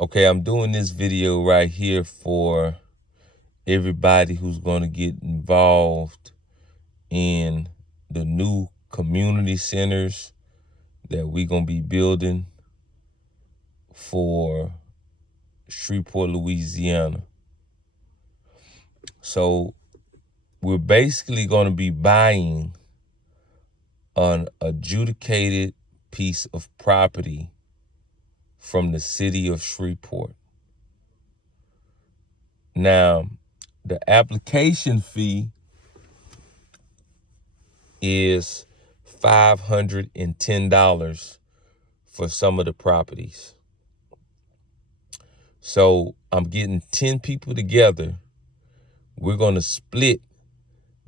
Okay, I'm doing this video right here for everybody who's going to get involved in the new community centers that we're going to be building for Shreveport, Louisiana. So we're basically going to be buying an adjudicated piece of property from the city of Shreveport. Now, the application fee is $510 for some of the properties. So I'm getting 10 people together. We're going to split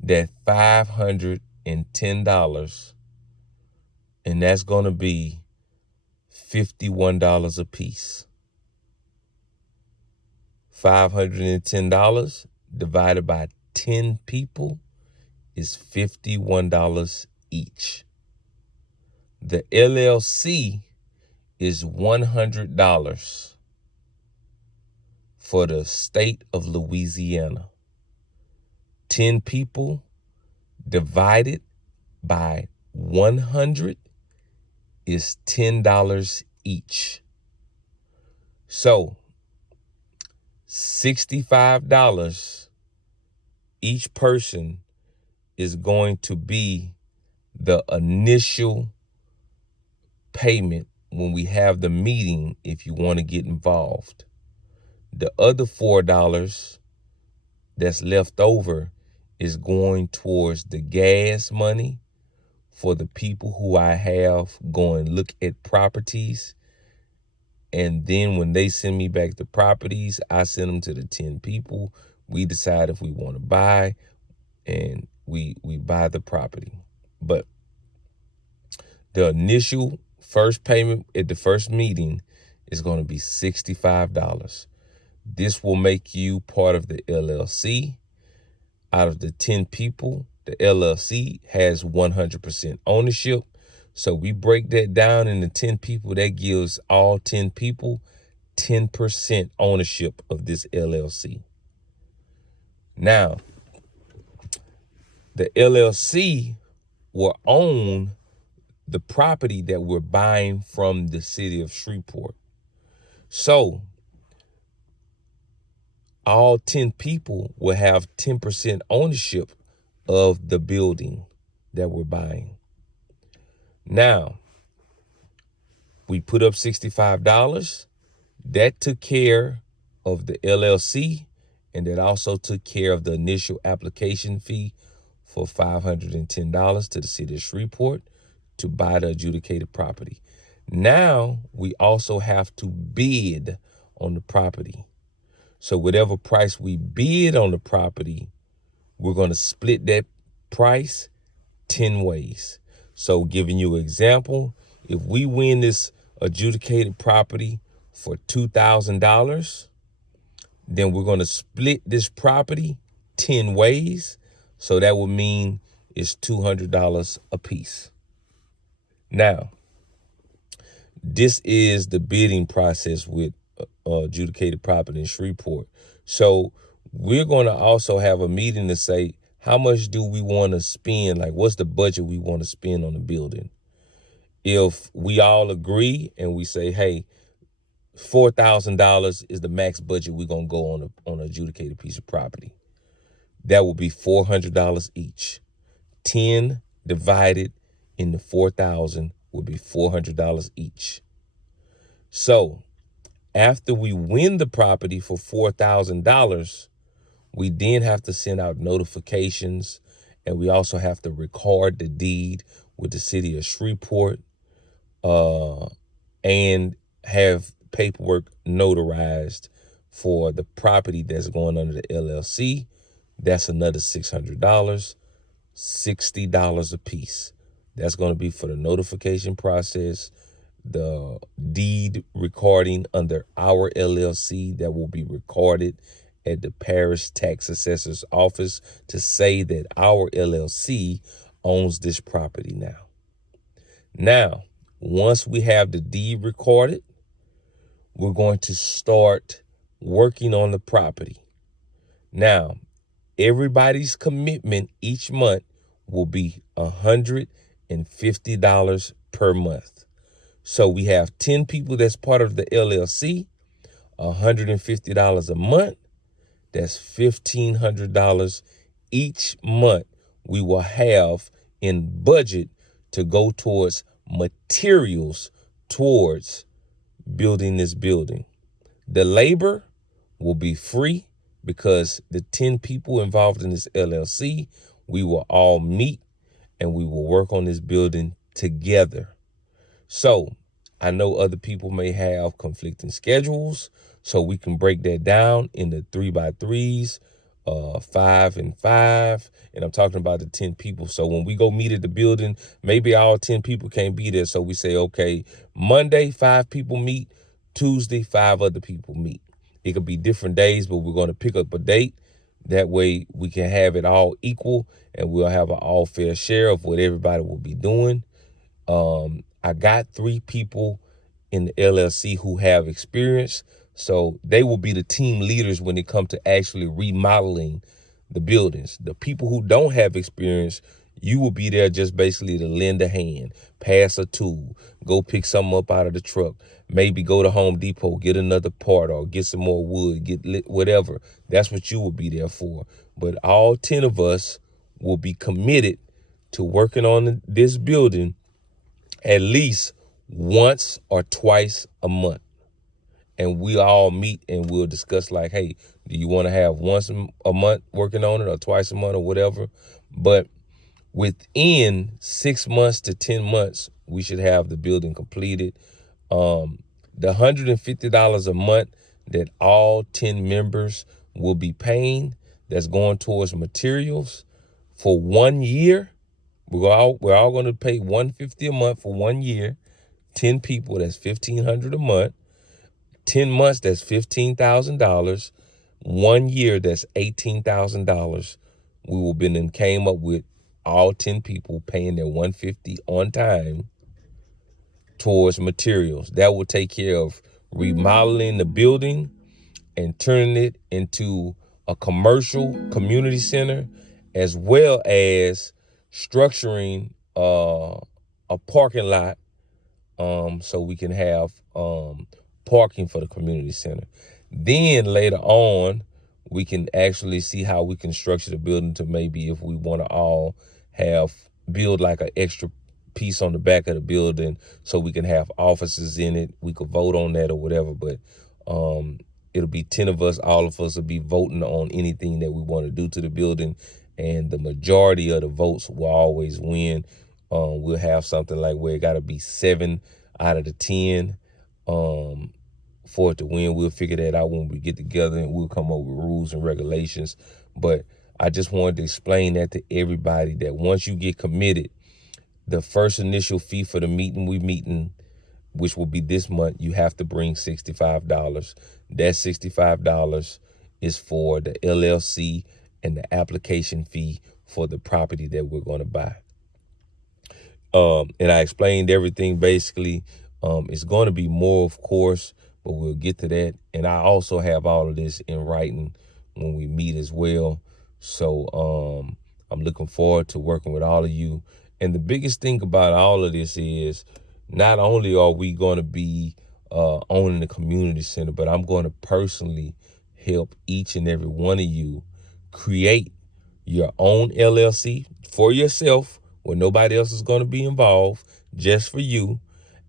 that $510, and that's going to be $51 a piece. $510 divided by 10 people is $51 each. The LLC is $100 for the state of Louisiana. 10 people divided by 100 is $10 each. So $65 each person is going to be the initial payment when we have the meeting if you want to get involved. The other $4 that's left over is going towards the gas money for the people who I have going look at properties. And then when they send me back the properties, I send them to the 10 people. We decide if we want to buy, and we buy the property. But the initial first payment at the first meeting is going to be $65. This will make you part of the LLC. Out of the 10 people, the LLC has 100% ownership. So we break that down into 10 people. That gives all 10 people 10% ownership of this LLC. Now, the LLC will own the property that we're buying from the city of Shreveport. So all 10 people will have 10% ownership of the building that we're buying. Now, we put up $65. That took care of the LLC, and that also took care of the initial application fee for $510 to the city of Shreveport to buy the adjudicated property. Now, we also have to bid on the property. So whatever price we bid on the property, we're going to split that price 10 ways. So giving you an example, if we win this adjudicated property for $2,000, then we're going to split this property 10 ways. So that would mean it's $200 a piece. Now, this is the bidding process with adjudicated property in Shreveport. So we're going to also have a meeting to say, how much do we want to spend? Like, what's the budget we want to spend on the building? If we all agree and we say, hey, $4,000 is the max budget we're going to go on an adjudicated piece of property, that will be $400 each. 10 divided into 4,000 would be $400 each. So after we win the property for $4,000, we then have to send out notifications, and we also have to record the deed with the city of Shreveport, and have paperwork notarized for the property that's going under the LLC. That's another $600, $60 a piece. That's going to be for the notification process, the deed recording under our LLC that will be recorded at the parish tax assessor's office to say that our LLC owns this property now. Now, once we have the deed recorded, we're going to start working on the property. Now, everybody's commitment each month will be $150 per month. So we have 10 people that's part of the LLC, $150 a month. That's $1,500 each month we will have in budget to go towards materials towards building this building. The labor will be free because the 10 people involved in this LLC, we will all meet and we will work on this building together. So I know other people may have conflicting schedules, so we can break that down into 3x3s, 5 and 5. And I'm talking about the 10 people. So when we go meet at the building, maybe all 10 people can't be there. So we say, okay, Monday, 5 people meet. Tuesday, 5 other people meet. It could be different days, but we're going to pick up a date. That way we can have it all equal and we'll have an all fair share of what everybody will be doing. I got 3 people in the LLC who have experience, so they will be the team leaders when it comes to actually remodeling the buildings. The people who don't have experience, you will be there just basically to lend a hand, pass a tool, go pick something up out of the truck, maybe go to Home Depot, get another part or get some more wood, get lit, whatever. That's what you will be there for. But all 10 of us will be committed to working on this building at least once or twice a month. And we all meet and we'll discuss like, hey, do you want to have once a month working on it or twice a month or whatever? But within 6 months to 10 months, we should have the building completed. The $150 a month that all 10 members will be paying, that's going towards materials for 1 year. We're all going to pay $150 a month for 1 year. 10 people, that's $1,500 a month. 10 months, that's $15,000. 1 year, that's $18,000. We will be then came up with all 10 people paying their $150 on time towards materials. That will take care of remodeling the building and turning it into a commercial community center, as well as structuring a parking lot so we can have parking for the community center. Then later on, we can actually see how we can structure the building to maybe if we want to all build like an extra piece on the back of the building so we can have offices in it. We could vote on that or whatever, but it'll be 10 of us. All of us will be voting on anything that we want to do to the building, and the majority of the votes will always win. We'll have something like where it got to be 7 out of the 10 for it to win. We'll figure that out when we get together and we'll come up with rules and regulations. But I just wanted to explain that to everybody, that once you get committed, the first initial fee for the meeting, which will be this month, you have to bring $65. That $65 is for the LLC and the application fee for the property that we're going to buy. And I explained everything basically. It's going to be more, of course, but we'll get to that. And I also have all of this in writing when we meet as well. So I'm looking forward to working with all of you. And the biggest thing about all of this is not only are we going to be owning the community center, but I'm going to personally help each and every one of you create your own LLC for yourself, where nobody else is going to be involved, just for you.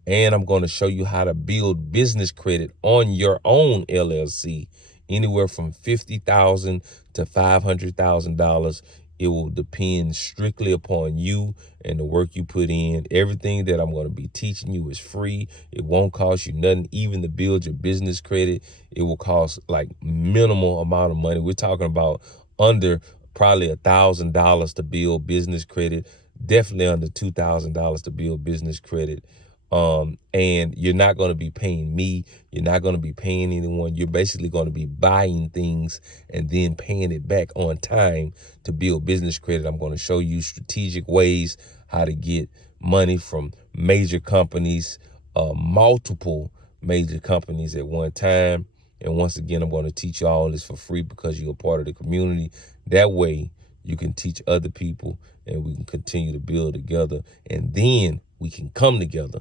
And I'm going to show you how to build business credit on your own LLC, anywhere from $50,000 to $500,000. It will depend strictly upon you and the work you put in. Everything that I'm going to be teaching you is free. It won't cost you nothing. Even to build your business credit, it will cost like minimal amount of money. We're talking about under probably $1,000 to build business credit. Definitely under $2,000 to build business credit. And you're not going to be paying me. You're not going to be paying anyone. You're basically going to be buying things and then paying it back on time to build business credit. I'm going to show you strategic ways how to get money from major companies, multiple major companies at one time. And once again, I'm going to teach you all this for free because you're a part of the community. That way you can teach other people and we can continue to build together. And then we can come together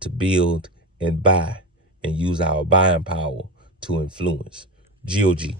to build and buy and use our buying power to influence. GOG.